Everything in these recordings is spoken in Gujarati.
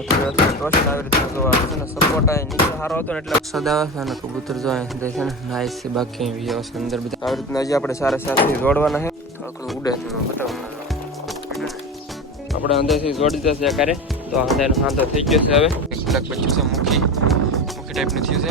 ટોસ્ટ આવી રીતના જોવા છે ને સપોર્ટ આવે નીચે સારો હતો ને એટલે સદા આવે છે અને કબૂતર જોવા દે છે ને નાઈસ છે બાકી વ્યવસ્થિત અંદર બધા આવી રીતના હજી આપણે સારા સાથે જોડવાના છે થોડું ઉડે બતાવવાના આપણે અંદરથી જોડી દેશે કરે તો અંદરનો હાંધો થઈ ગયો છે હવે 1 કલાક પછી છે મુખી ટાઈપનું થયું છે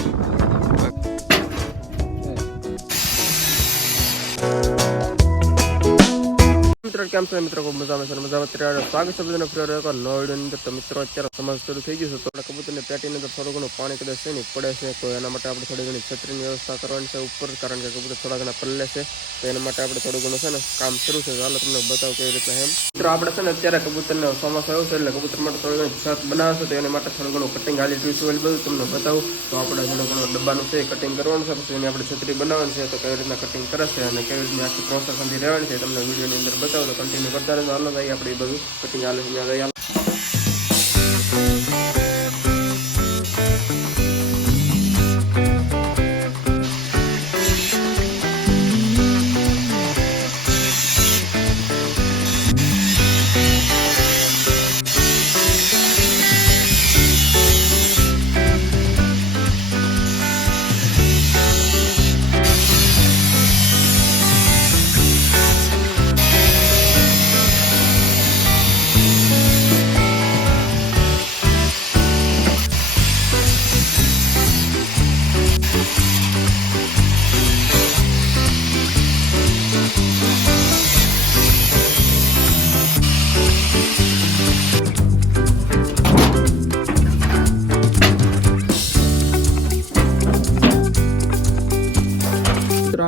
મિત્રો કેમ છો મિત્રો ખૂબ મજામાં છે અત્યારે સ્વાગત છે બધાને ફ્રી એક નવો વિડીયોની અંદર તો મિત્રો અત્યારે સમાજ શરૂ થઈ ગયું છે તો કબૂતરને પેટીની અંદર થોડું ઘણું પાણી કદાચ છે ને પડે છે તો એના માટે આપણે થોડી ઘણી છત્રીની વ્યવસ્થા કરવાની છે ઉપર કારણ કે કબૂતર થોડા ઘણા પલ્લે છે તો એના માટે આપણે થોડું ઘણું છે ને કામ શરૂ છે ચાલો તમને બતાવું કેવી રીતના એમ મિત્રો આપણે છે ને અત્યારે કબૂતરને ચોમાસું આવ્યું છે એટલે કબૂતર માટે થોડી ઘણી છત બનાવશે તો એના માટે થોડું ઘણું કટિંગ હાલી ટ્યુશન બધું તમને બતાવું તો આપણે ઘણું ઘણું ડબ્બાનું છે કટિંગ કરવાનું છે પછી એની આપણે છત્રી બનાવવાની છે તો કેવી રીતના કટિંગ કરે છે અને કેવી રીતના આખી પ્રોસેસ અંદર રહેવાની છે તમને વિડીયોની અંદર બતાવું તો કન્ટિન્યુ કરતા રહેજો હાલો ભાઈ આપણે બધું કટિંગ હાલે છે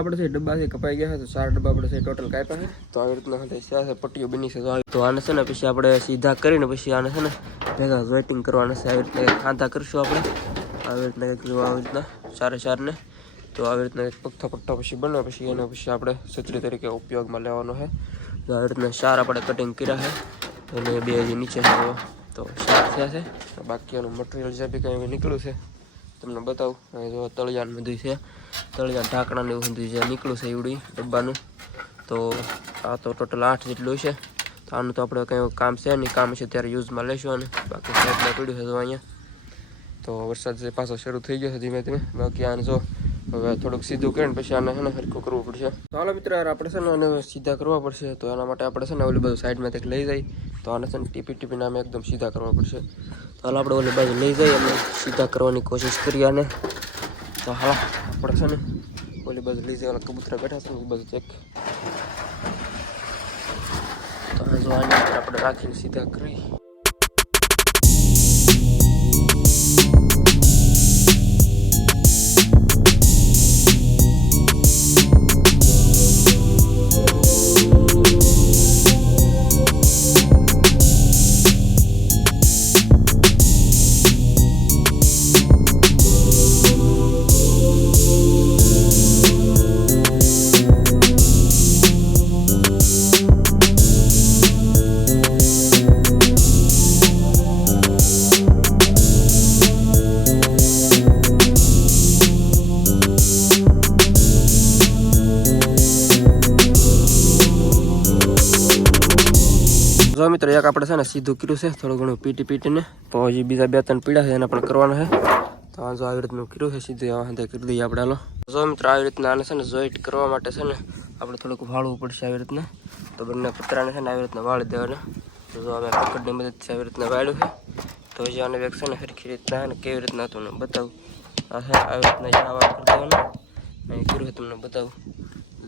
આપણે છે ડબ્બાથી કપાઈ ગયા તો 4 ડબ્બા આપણે છે ટોટલ કાપ્યા છે તો આવી રીતના છે પટ્ટીઓ બની છે તો આને છે ને પછી આપણે સીધા કરીને પછી આને છે ને ભેગા વેટિંગ કરવાના છે આવી રીતના ખાંધા કરશું આપણે આવી રીતના આવી રીતના 4 ને તો આવી રીતના એક પગથા પછી બને પછી એને પછી આપણે છત્રી તરીકે ઉપયોગમાં લેવાનો છે તો આવી રીતના 4 આપણે કટિંગ કર્યા છે અને 2 હજી નીચે છે તો 4 થયા છે બાકી એનું મટીરિયલ જે બી કંઈ નીકળ્યું છે તમને બતાવું જો તળિયાનું બધું છે તળિયા ઢાંકણાને એવું બધું જે નીકળ્યું છે એવડી ડબ્બાનું તો આ તો ટોટલ 8 જેટલું છે તો આનું તો આપણે કંઈ કામ છે નહીં કામ છે ત્યારે યુઝમાં લઈશું અને બાકી સાઈડમાં પડ્યું છે તો અહીંયા તો વરસાદ જે પાછો શરૂ થઈ ગયો છે ધીમે ધીમે બાકી આને જો હવે થોડુંક સીધું કરીને પછી આને છે ને હરખું કરવું પડશે તો હાલો મિત્ર યાર આપણે છે ને આને સીધા કરવા પડશે તો એના માટે આપણે છે ને ઓલી બધું સાઈડમાંથી લઈ જાય તો આને છે ને ટીપીને આમે એકદમ સીધા કરવા પડશે તો હાલ આપણે ઓલી બાજુ લઈ જઈએ અને સીધા કરવાની કોશિશ કરીએ આને તો હાલ આપણે છે ને ઓલી બાજુ લઈ જઈએ કબૂતરા બેઠા છે ને એ બાજુ ચેક તો જો આને આપણે રાખીને સીધા કરી જો મિત્રો એક આપણે છે ને સીધું કર્યું છે થોડું ઘણું પીટીને તો હજી બીજા 2-3 પીડા છે એના પણ કરવાના છે તો આ જો આવી રીતનું કર્યું છે સીધું આવા કરી દઈએ આપણે હાલો જો મિત્રો આવી રીતના આને છે ને જોઈન્ટ કરવા માટે છે ને આપણે થોડુંક વાળવું પડશે આવી રીતના તો બંને પતરાને છે ને આવી રીતના વાળી દેવાના તો જો અમે પકડની મદદથી આવી રીતના વાળ્યું છે તો હજી આને વેક છે ને સરખી રીતના અને કેવી રીતના તમને બતાવું આ છે આવી રીતના આવા કરી દેવાનું અહીં કર્યું છે તમને બતાવું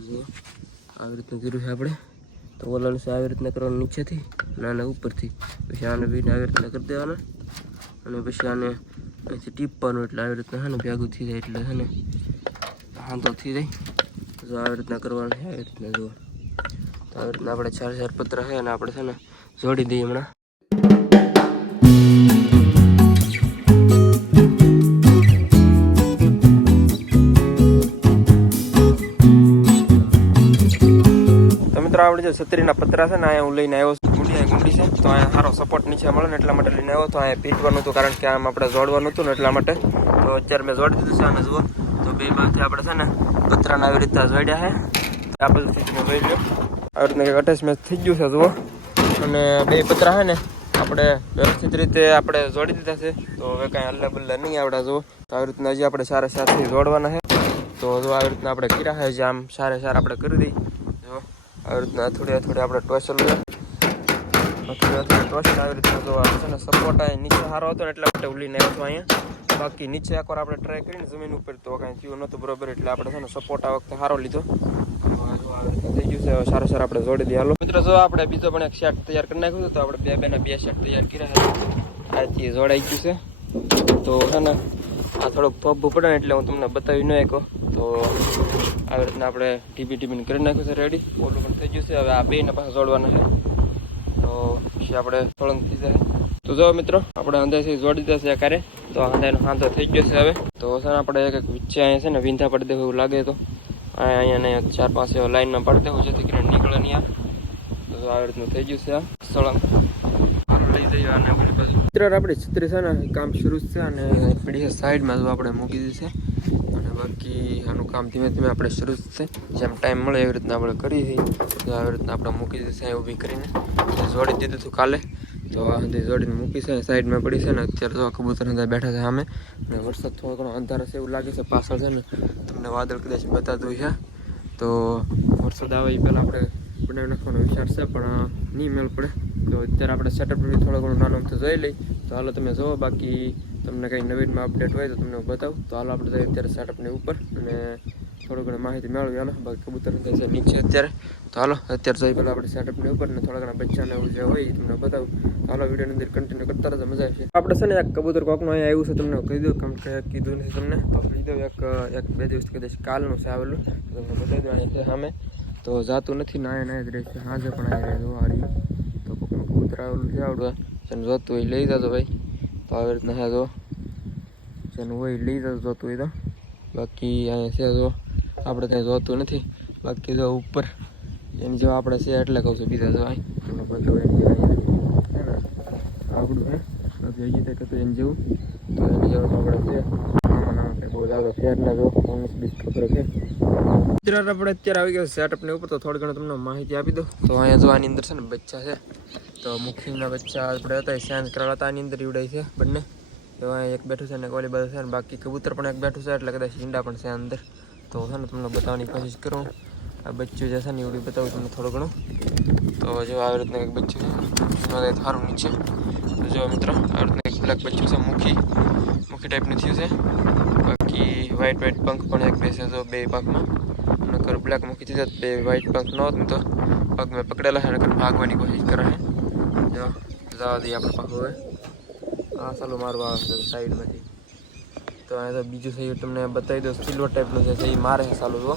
જો આવી રીતનું કર્યું છે આપણે તો ઓલાને આવી રીતના કરવાનું નીચેથી અને ઉપરથી પછી આને બીને આવી રીતના કરી દેવાના અને પછી આને અહીંથી ટીપવાનું એટલે આવી રીતના છે ને ભેગું થઈ જાય એટલે છે ને હાંધો થઈ જાય તો આવી રીતના કરવાનું છે આવી રીતના જુઓ તો આવી રીતના આપણે 4 પતરા છે અને આપણે છે ને જોડી દઈએ હમણાં આપણે જે છત્રીના પતરા છે ને અહીંયા હું લઈને આવ્યો ગુંડી છે તો અહીંયા સારો સપોર્ટ નીચે મળે ને એટલા માટે લઈને આવ્યો તો અહીંયા પીટવાનું હતું કારણ કે આમ આપણે જોડવાનું હતું ને એટલા માટે તો અત્યારે મેં જોડી દીધું છે અને જુઓ તો બે બાજુથી આપણે છે ને પતરાને આવી રીતના જોડ્યા છે આ બાજુથી તમે જોઈ લો આવી રીતના કંઈક અટેચમેન્ટ થઈ ગયું છે જુઓ અને 2 પતરા છે ને આપણે વ્યવસ્થિત રીતે આપણે જોડી દીધા છે. તો હવે કાંઈ અલ્લા બલ્લા નહીં આવડે. જો તો આવી રીતના હજી આપણે સારા સાથી જોડવાના છે. તો જો આવી રીતના આપણે કર્યા છે જે આમ સારા આપણે કરી દઈએ. જો આવી રીતના થોડી આપણે ટોસલ ટોસલ આવી રીતના જો છે ને સપોર્ટ આ નીચે સારો હતો ને એટલે આપણે ઉલીને આવ્યો છું અહીંયા. બાકી નીચે એકવાર આપણે ટ્રાય કરીને જમીન ઉપર તો કાંઈ થયું નહોતું બરોબર, એટલે આપણે છે ને સપોર્ટ આ વખતે સારો લીધો. થઈ ગયું છે સારા આપણે જોડી દઈએ. હાલો મિત્રો, જો આપણે બીજો પણ એક શર્ટ તૈયાર કરી નાખ્યું તો આપણે બે શર્ટ તૈયાર કર્યા છે. આથી જોડાઈ ગયું છે. તો છે ને આ થોડુંક ફોબું પડે ને એટલે હું તમને બતાવી ન શકો. તો આવી રીતના આપણે ટીપીને કરી નાખ્યું છે રેડી. ઓલું પણ થઈ ગયું છે. હવે આ બેને પાછા જોડવાના છે. તો પછી આપણે થોડુંક થઈ જાય. તો જો મિત્રો, આપણે અંદાજથી જોડી દીધા છે ક્યારે. તો અંદાજનો હાંધો થઈ ગયો છે હવે. તો છે ને આપણે એક વચ્ચે અહીંયા છે ને વિંધા પડી દેવું એવું લાગે તો અહીંયા 4-5 એવા લાઈનમાં પડી દેવું જેથી કરીને નીકળે નહીં. તો આવી રીતનું થઈ ગયું છે આ સળંગ. લઈ જઈએ અને આપણી બાજુ મિત્ર આપણી છત્રી છે ને કામ શરૂ છે અને પીડી સાઈડમાં જો આપણે મૂકી દીધી છે. અને બાકી આનું કામ ધીમે ધીમે આપણે શરૂ છે. જેમ ટાઈમ મળે એવી રીતના આપણે કરીએ છીએ. તો આવી રીતના આપણે મૂકી દીધી છે ઊભી કરીને. જોડી દીધું હતું કાલે. તો આ સુધી જોડીને મૂકી છે સાઈડમાં પડી છે ને અત્યારે તો કબૂતર અંદર બેઠા છે સામે. અને વરસાદ થોડો ઘણો અંધારો છે એવું લાગે છે પાછળ છે ને. તમને વાદળ કદાચ બતાતું છે. તો વરસાદ આવે એ પહેલાં આપણે બનાવી નાખવાનો વિચાર છે પણ નહીં મેળ પડે. તો અત્યારે આપણે સેટઅપ થોડો ઘણો નાનો તો જોઈ લઈ. તો હાલો તમે જુઓ, બાકી તમને કંઈ નવીનમાં અપડેટ હોય તો તમને બતાવું. તો હાલો આપણે જઈએ અત્યારે સેટઅપની ઉપર અને થોડું ઘણી માહિતી મેળવી. હાલો બાકી કબૂતર છે નીચે અત્યારે. તો હાલો અત્યારે જઈ પહેલાં આપણે સેટઅપની ઉપર ને થોડા ઘણા બચ્ચાને એવું જે હોય એ તમને બતાવું. તો હાલો વિડીયોની અંદર કન્ટિન્યુ કરતા રહેજો, મજા આવશે. આપણે છે ને એક કબૂતર કોકનું અહીંયા આવ્યું છે તમને કહી દઉં, કેમ કે કીધું નથી તમને. તો કહી દઉં એક બે દિવસ કદાચ કાલનું છે આવેલું. તો તમને બતાવી દઉં અહીંયા છે સામે. તો જાતું નથી ના જ રહે છે. હાજે પણ આવી રહે હારી. તો કોકનું કબૂતર આવેલું છે આવડું જેને જોતું હોય લઈ જતો ભાઈ. તો આવી રીતના છે જો જેનું હોય લઈ જતો જોતું હોય તો. બાકી અહીંયા છે જો આપણે કંઈ જોતું નથી. બાકી જો ઉપર એની જેવા આપણે છે એટલે કહું છું. બીજા જો અહીં બધું એની જેવા આવડું છે બાકી હજી તક તો એની જેવું. તો એની જેવું આપણે છે આમાં કંઈ બહુ લાગે ફેર ના જો 19-20 ખબર છે. આપણે અત્યારે આવી ગયો સેટઅપની ઉપર. તો થોડી ઘણી તમને માહિતી આપી દઉં. તો અહીંયા જો આની અંદર છે ને બચ્ચા છે. તો મુખીના બચ્ચા આપણે હતા સેન્સ કરેલા હતા. આની અંદર ઈવડાય છે બંને. તો અહીંયા એક બેઠું છે ને ઓલી બાજુ છે ને બાકી કબૂતર પણ એક બેઠું છે એટલે કદાચ ઈંડા પણ છે અંદર. તો છે ને તમને બતાવવાની કોશિશ કરું. આ બચ્ચું જે છે ને એવડી બતાવું તમને થોડું ઘણું. તો જો આવી રીતના એક બચ્ચું છે થારું નીચે. તો જો મિત્રો આવી રીતના એક બ્લેક બચ્ચું છે મુખી ટાઈપનું થયું છે. બાકી વ્હાઈટ પંખ પણ એક બે છે જો બે પંખમાં. નકર બ્લેક મૂકી દીધા બે વ્હાઈટ પંખ ન હોત ને તો પગ મેં પકડેલા છે નકર ભાગવાની કોશિશ કરે છે. જો જવા દઈએ આપણે પગ હવે. હા ચાલો મારવા આવે છે સાઈડમાંથી. તો અહીંયા તો બીજું છે તમને બતાવી દો સિલ્વર ટાઈપનું છે એ મારે છે ચાલુ. જો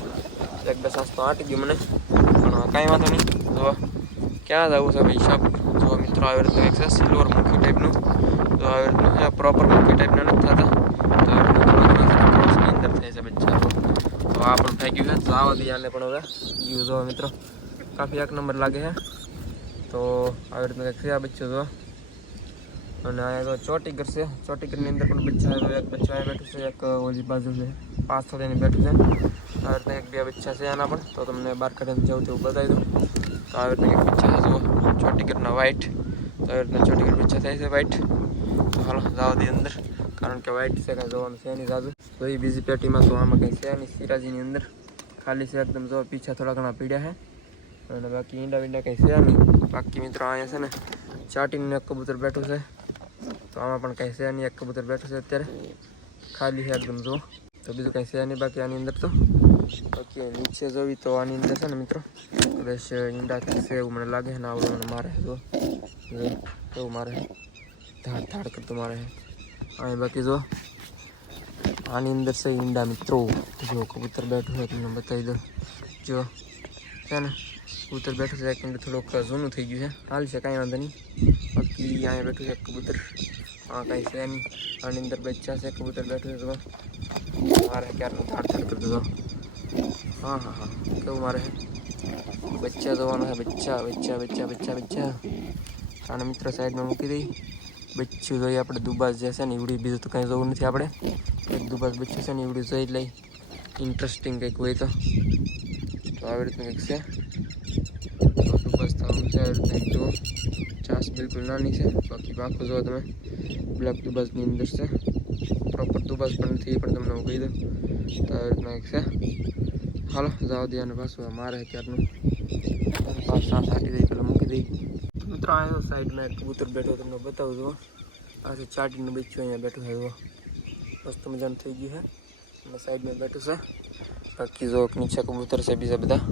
એક બે સાસ તો આંટી ગયું મને પણ કાંઈ વાંધો નહીં. જો ક્યાં જવું છે ભાઈ હિસાબ. જો મિત્રો આવી રીતનું એક છે સિલ્વર મુખી ટાઈપનું. તો આવી રીતનું છે પ્રોપર મુખી ટાઈપના નથી થતા. તો આવી રીતનું ક્રોસની અંદર થાય છે બચ્ચા. તો આ પણ થઈ ગયું છે. તો આવા દઈએ આને પણ હવે ગયું. જો મિત્રો કાફી એક નંબર લાગે છે. તો આવી રીતનું કંઈક છે આ બચ્ચું. જો અને અહીંયા તો ચોટીગર છે. ચોટીગરની અંદર પણ બચ્ચા એક બચ્ચો અહીંયા બેઠું છે. એક ઓલી બાજુ છે પાછળ એની બેઠું છે. આવી રીતના એક બે બચ્ચા છે એના પણ. તો તમને બહાર કાઢીને જવું તેવું બતાવી દઉં. તો આવી રીતના એક બચ્ચા છે જો ચોટીગરના વ્હાઈટ. તો આવી રીતના ચોટીગર બચ્ચા થાય છે વ્હાઈટ. તો હાલો જવા દઈએ અંદર, કારણ કે વ્હાઈટ છે કાંઈ જોવાનું છે નહીં જાજુ. તો એ બીજી પેટીમાં તો આમાં કંઈ છે નહીં. સિરાજીની અંદર ખાલી છે એકદમ. જો પીછા થોડા ઘણા પીડ્યા છે અને બાકી ઈંડા વીંડા કંઈ છે નહીં. બાકી મિત્રો અહીંયા છે ને ચાટીનું એક કબૂતર બેઠું છે. તો આમાં પણ કંઈ છે નહીં. એક કબૂતર બેઠું છે અત્યારે ખાલી છે એકદમ. જો તો બીજું કંઈ છે નહીં બાકી આની અંદર. તો બાકી નીચે જોવી તો આની અંદર છે ને મિત્રો કદાચ ઈંડાથી છે એવું મને લાગે છે ને. આવડું મને મારે જો એવું મારે ધાડ કરતું મારે અહીં. બાકી જો આની અંદર છે ઈંડા મિત્રો. જો કબૂતર બેઠું છે તમને બતાવી દો. જો છે ને કબૂતર બેઠું છે. એક મિનિટ થોડુંક જૂનું થઈ ગયું છે. હાલ છે કાંઈ વાંધો નહીં. બાકી અહીંયા બેઠું છે કબૂતર. હા કાંઈ છે નહીં. આની અંદર બચ્ચા છે. કબૂતર બેઠું છે. તો મારે ક્યારનું ધાડ કરતું હતો. હા કેવું મારે બચ્ચા જોવાના છે. બચ્ચા આને મિત્રો સાઈડમાં મૂકી દઈ. બચ્ચું જોઈએ આપણે. દુબાસ જે છે ને એવડી બીજું તો કંઈ જોવું નથી આપણે. એક દુબાસ બચ્ચું છે ને એવડી જોઈ લઈ. ઇન્ટરેસ્ટિંગ કંઈક હોય તો આવી રીતનું કંઈક છે. દુબાસ થવાનું છે આવી રીતના. જો ચાસ બિલકુલ નાની છે, બાકી બાકો જો તમે બ્લેક દુબાસની અંદર છે, પ્રોપર દુબાસ પણ નથી એ પણ તમને હું કહી દઉં. તો આવી રીતના એક છે. હાલો જવા દે અને પાછું મારે ક્યારનું પાછા સાટી દઈ પેલા મૂકી દઈ. મિત્રો અહીંયા સાઈડમાં એક કબૂતર બેઠો તમને બતાવું છું. આ છે ચાટીનું બચ્ચું અહીંયા બેઠું છે, મસ્ત મજાનું થઈ ગયું છે અને સાઈડમાં બેઠું છે. બાકી જો નીચે કબૂતર છે બીજા બધા,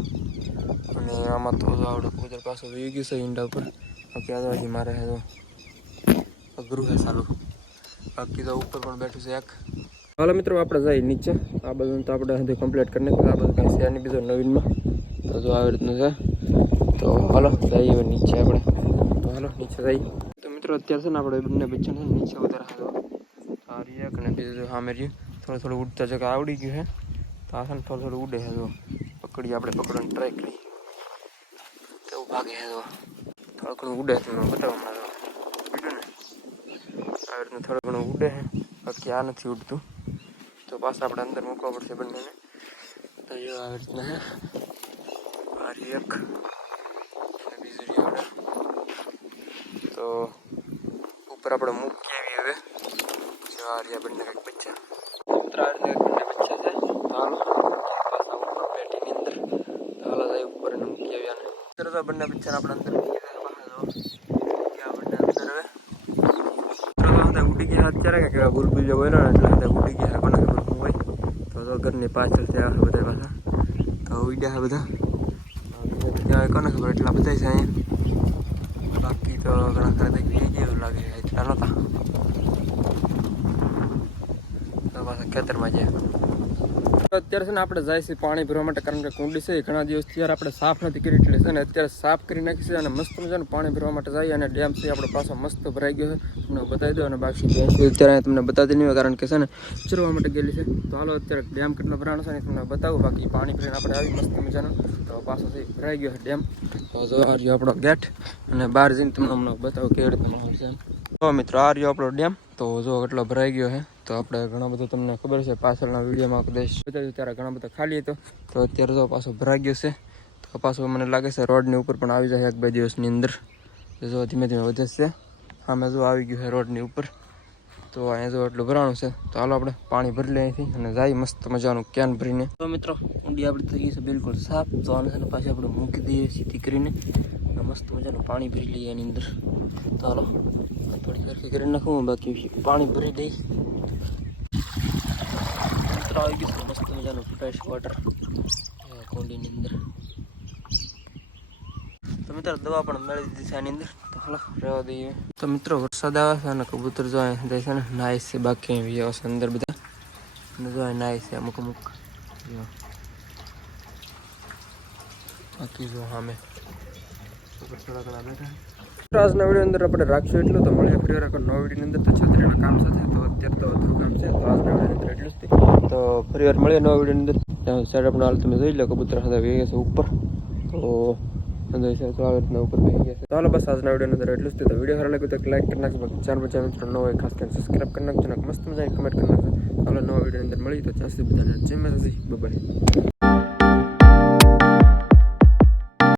અને આમાં તો આવડે કબૂતર પાછું વહી ગયું છે ઈંડા ઉપર. બાકી આજુબાજુ મારે છે તો અઘરું છે સારું. બાકી તો ઉપર પણ બેઠું છે એક. હાલો મિત્રો આપણે જઈએ નીચે. આ બધું તો આપણે હજી કમ્પ્લીટ કરીને આ બધું કાંઈ છે નહીં બીજો નવીનમાં. તો જો આવી રીતનું છે. તો હાલો જઈએ નીચે આપણે. તો હાલો નીચે જઈએ. તો મિત્રો અત્યારે છે ને આપણે બંને બચ્ચા છે નીચે વધારે આ રહ્યા અને બીજું સામે રહ્યું થોડું થોડું ઉડતા જગ્યા આવડી ગયું છે. તો આ છે ને થોડું થોડું ઉડે છે. જો પકડીએ આપણે પકડવાની ટ્રાય કરીએ કેવું ભાગે છે. જો થોડું ઘણું ઉડે તમને બતાવવામાં ઉડ્યું ને આવી રીતનું થોડું ઘણું ઉડે છે. બાકી આ નથી ઉડતું, તો પાછા આપણે અંદર મૂકવા પડશે બંનેને. તો એ આવી રીતના છે. આ એક બીજું રહ્યું તો ઉપર આપણે મૂકી આવી હવે. જો આ રહ્યા બંને કંઈક બચ્ચા. બંને બચ્ચા છે. તો હાલો પાછા ઉપર પેટીની અંદર. તો હાલો જાય ઉપર એને મૂકી આવ્યા. ને બંને બચ્ચાને આપણે અંદર મૂકી દીધા. બંને અંદર હવે ઉડી ગયા અત્યારે કે બુલબુલ જે હોય ને એટલે ઉડી ગયા કોને ખબર શું હોય. તો ઘરની પાછળ છે બધા પાછા તો ઉડ્યા છે બધા. ત્યાં કોને ખબર એટલા બધા છે અહીંયા. બાકી તો ઘણા ખરા થઈ ગયું લાગે એટલા નહોતા. તો પાછા ખેતરમાં જાય. અત્યારે છે ને આપણે જાય છે પાણી ભરવા માટે, કારણ કે કુંડી છે ઘણા દિવસથી યાર આપણે સાફ નથી કરી એટલે છે ને અત્યારે સાફ કરી નાખી છે અને મસ્ત મજાનું પાણી ભરવા માટે જાય. અને ડેમ છે આપણે પાછો મસ્ત ભરાઈ ગયો છે, તમને બતાવી દો. અને બાકી અત્યારે તમને બતાવી નહીં હોય કારણ કે છે ને ચરવા માટે ગયેલી છે. તો હાલો અત્યારે ડેમ કેટલો ભરાણો છે ને તમને બતાવું. બાકી પાણી ભરીને આપણે આવી મસ્ત મજાનો તો પાછો છે ભરાઈ ગયો છે ડેમ. તો જો આ રહ્યો આપણો ગેટ અને બહાર જઈને તમને હમણાં બતાવું કેવી રીતે માહોલ છે. તો મિત્રો આ રહ્યો આપણો ડેમ. તો જો કેટલો ભરાઈ ગયો છે. તો આપણે ઘણા બધું તમને ખબર છે પાછળના વિડીયોમાં કદાચ બતાવ્યું ત્યારે ઘણા બધા ખાલી હતો. તો અત્યારે તો પાછો ભરાઈ ગયો છે. તો પાછું મને લાગે છે રોડની ઉપર પણ આવી જાય 1-2 દિવસની અંદર. તો જો ધીમે ધીમે વધે છે. આમે જો આવી ગયું છે રોડની ઉપર. તો અહીંયા જો એટલું ભરાણું છે. તો હાલો આપણે પાણી ભરી લઈએ અહીંથી અને જાય મસ્ત મજાનું કેન ભરીને. તો મિત્રો ઊંડી આપણે થઈ ગઈ છે બિલકુલ સાફ. તો આને છે ને પાછી આપણે મૂકી દઈએ સીધી કરીને મસ્ત મજાનું પાણી ભરી લઈએ એની અંદર. તો હાલો થોડી સરખી કરી નાખું, બાકી પાણી ભરી દઈ. આવી ગયું છે મસ્ત મજાનું ફ્રેશ વોટર કુંડીની અંદર. તો મિત્રો દવા પણ મળી દીધી છે આની અંદર. તો હાલો રહેવા દઈએ. તો મિત્રો વરસાદ આવે છે અને કબૂતર જો જાય છે ને નાય છે. બાકી આવી છે અંદર બધા અને જો નાય છે અમુક અમુક. બાકી જો સામે થોડા ઘણા બેઠા. આજના વિડીયો અંદર આપણે રાખશું એટલું. તો મળીએ ફરી વાર નવા વિડીયોની અંદર. તો છત્રીના કામ સાથે તો અત્યારે તો અધૂરું કામ છે. તો આજના વિડીયો અંદર એટલું જ. તો ફરી વાર મળીએ નવા વિડીયોની અંદર. ત્યાં સેટઅપનો હાલ તમે જોઈ લો કબૂતર સાથે વહી ગયા છે ઉપર. તો અંદર છે તો આવી રીતના ઉપર વહી ગયા છે. તો હાલો બસ આજના વિડીયોની અંદર એટલું જ. તો વિડીયો સારો લાગ્યો તો લાઈક કરી નાખજો. ચાર બચ્ચા મિત્રો ન હોય ખાસ કરીને સબસ્ક્રાઈબ કરી નાખજો ને મસ્ત મજાની કમેન્ટ કરી નાખજો. હાલો નવા વિડીયોની અંદર મળી. તો ત્યાં સુધી બધાને જય માતાજી, બાય.